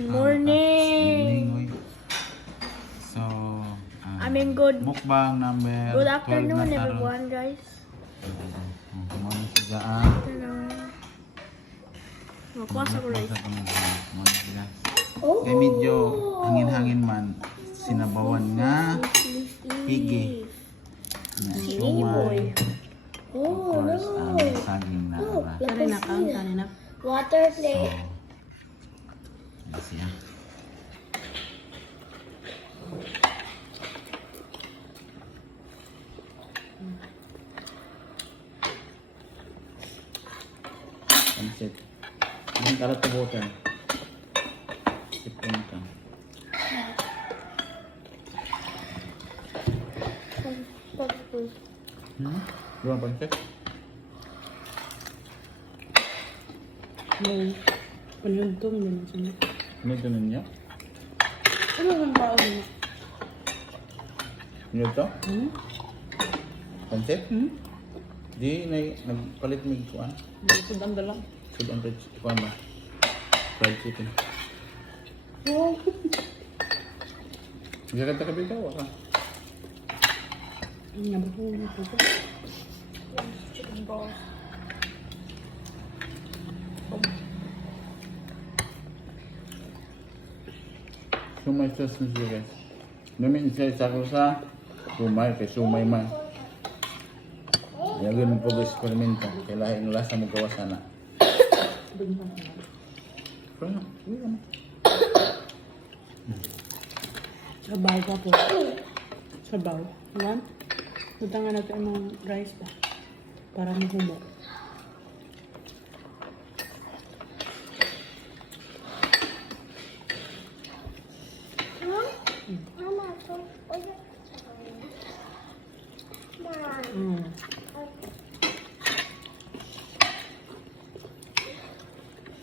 Good morning. So, Good mukbang number 12 afternoon, na taro. everyone, guys. Morning sigaan. Magkwasa ko, guys. Morning siga. Kaya medyo hangin-hangin man. Sinabawan nga pigi. Sumay. Of course, saging na. Kanina ka, kanina. Water play. Yes, yeah. Pansit. Ang karat na butan. Sipon ka. Dua pansit? May panultong din siya. Ano ito ninyo? Ano ang baon mo? Ano ito? Pansit? Hmm? Di, nagpalit mo ikuan. Sudan da lang. Sudan fried ikuan ba? Fried chicken. Oh. Hindi ka takabitaw ka. Ang nabako mo ito. Chicken balls. Sumay sauce na siya guys. Namin isa ko sa sumay, kay sumay man. Yan ganun po guys, eksperimento. Kailangan yung lasa mo gawa sana. Pero na, uwi ka na. Sabaw ka po. Sabaw. Ayan. Tutangan natin ang mga rice ba? Para mahumo. Mama, so,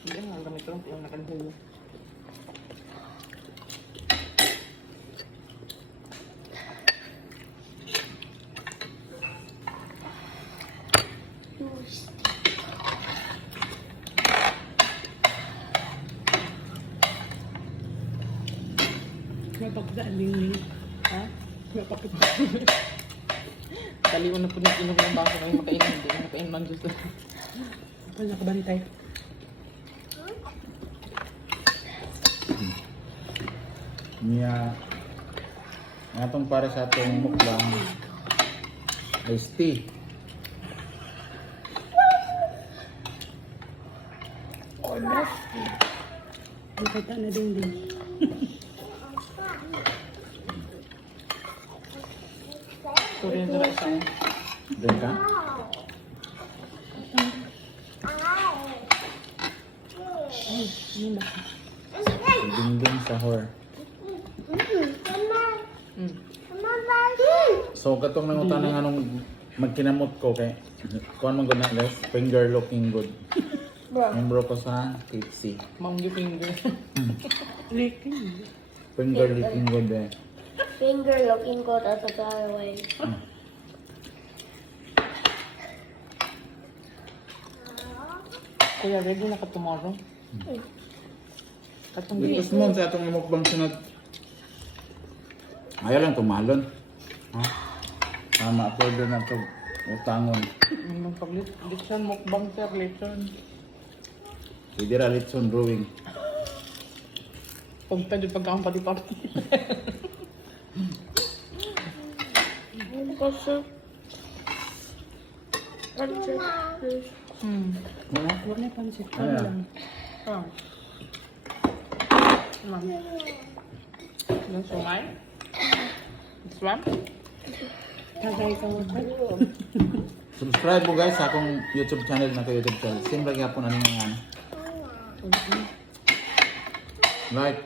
Hindi nga, gamit ko lang po yung nakanhulo. May pagdaan din. Ha? May pagdaan. Taliwan na po na inom ng baso kayo makainom. Hindi na makainom ng gusto. Kapal nakabantay. Niya, atong para sa atong mukbang iced tea. May kata na din din. Sorry na dala sa Doon ka? ano ba? Dingding sahur. So katong nangutan ng anong magkinamot ko kay kuan man gud na guys, finger looking good. Membro ko sa KFC. Manggi finger. Licking. Finger looking good eh. finger looking good at the far away. Kuya, ready na ka tomorrow? Katong dili. Dito mo sa atong mukbang sunod. Ayaw lang tumalon. Ha? Ma-upload na ito. Utangon. May paglit. Litson, mukbang sir, litson. Pwede ra litson brewing. Pag pwede pagkaang pati-pati. Kasi, pansit. Ano? Wala na pansit. Ano yan? lang. Ah. Ma'am. Yung sumay? This one? Tagay ka mo pa. Subscribe mo guys sa akong YouTube channel na YouTube channel. Same lagi po na ninyo yan. Like.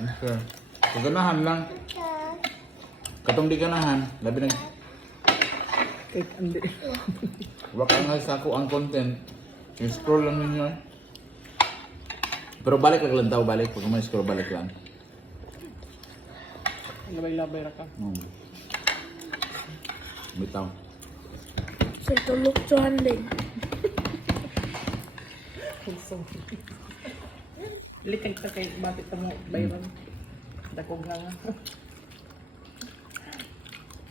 And share. Kaganahan lang. Katong di ganahan. Labi nag... Cake andi. Waka nga sa ako ang content. I-scroll lang ninyo eh. Pero balik lang daw balik. Pag may scroll balik lang. Labay-labay ra ka. Bitaw. Sa tulog tsuhan din. So, Likag ta kay batik ta mo bayran. Dakog nga nga.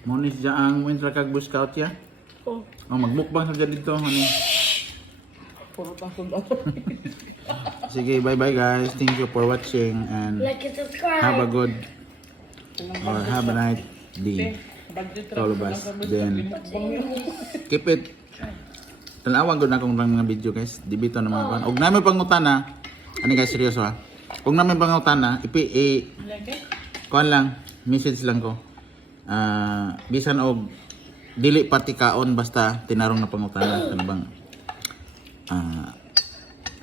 Monis dyan ang winter kag Boy Scout ya. Oh. Oh, magmukbang sa dito, honey. Puro pang sundalo. Sige, bye-bye guys. Thank you for watching and Like and subscribe. have a good or have a night day. Budget All of us. Then, keep it. Tanawan ko na akong mga video guys. Dibito na mga kuhan. Huwag namin pangutana. Ano guys, seryoso ha? Huwag namin pangutana. Kuhan lang. Message lang ko. Bisan og dili pati kaon basta tinarong na pangutana. Ano bang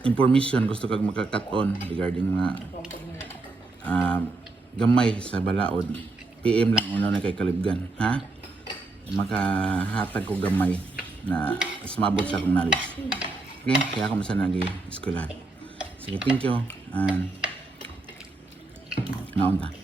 information gusto kag maka-cut on regarding mga gamay sa balaod. PM lang una na kay Kalibgan, ha? Makahatag ko gamay na sumabot sa akong knowledge. Okay? Kaya ako masana nag-eskwelahan. Sige, thank you. And naunta.